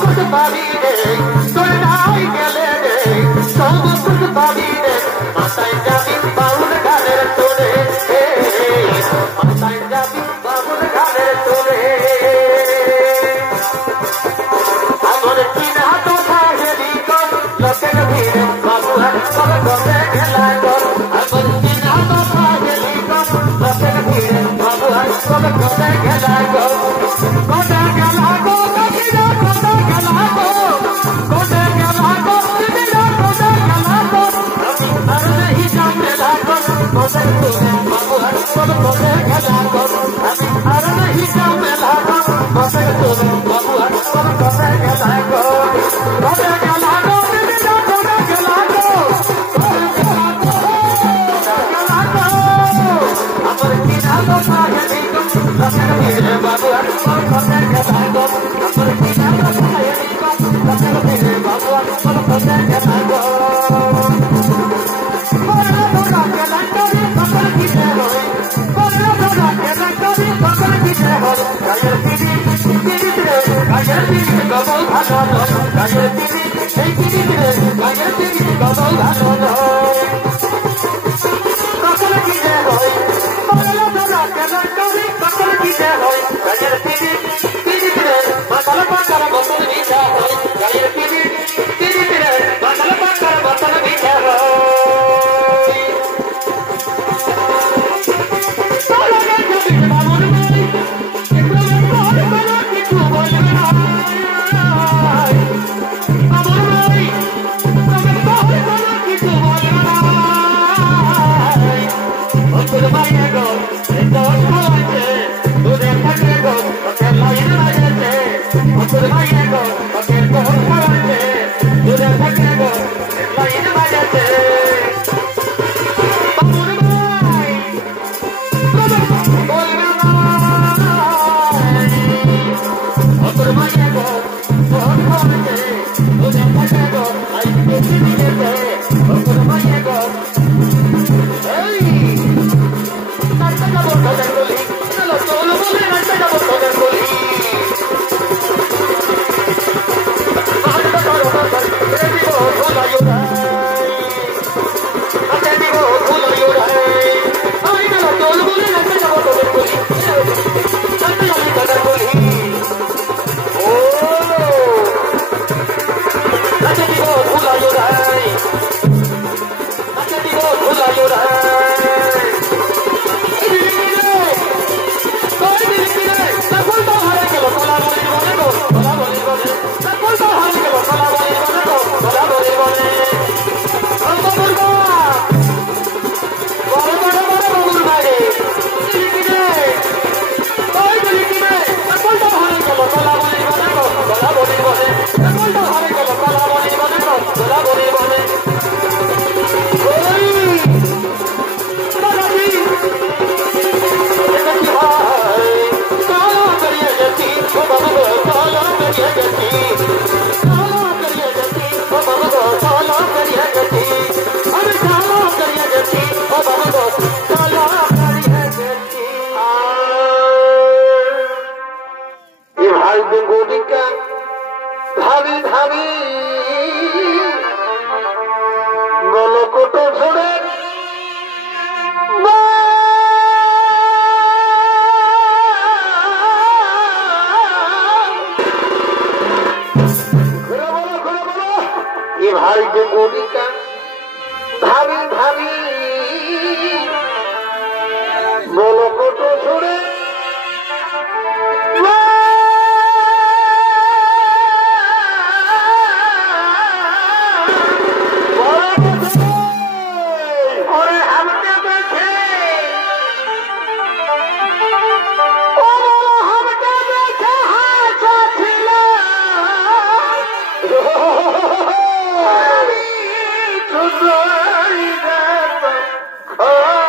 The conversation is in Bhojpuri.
कुछ पावी रे सोनाई गेले रे सब कुछ पावी रे माता जाबी बाउल गाने तोरे माता जाबी बाउल गाने तोरे अमर तीन हाथों थाहेरी को लोके भीड़ बाबू हर सब गोते गेला को अमर तीन हाथों थाहेरी को लोके भीड़ बाबू हर सब गोते गेला को गोते गेला को तकिरा गोते गेला को गोते गेला को तकिरा गोते गेला को हर नहीं जामेला को गोते बाबू हर सब गोते गेला को हर नहीं जामेला को गोते बाबू हर सब गोते गेला को गोते गेला को तकिरा गोते गेला को अमर तीन हाथों थाहेरी को लोके भीड़ बाबू हर सब गोते गेला को अमर तीन हाथों थाहेरी को लोके भीड़ बाबू हर सब गोते गेला को बोला बोला के लंडोरी बकल की जय होए बोला बोला के लंडोरी बकल की जय होए गायर दीदी रे गायर दीदी गबो भालो गायर दीदी रे गायर दीदी गबो भालो बकल की जय होए बोला बोला के लंडोरी बकल की जय होए गायर दीदी रे बकल बकल बकल की जय होए गायर दीदी रे बकल बकल बकल की जय होए भाभी भाभी गलकोट छोड़े ये भाई गंगोली का भाभी भाभी गलकोट छोड़े Oh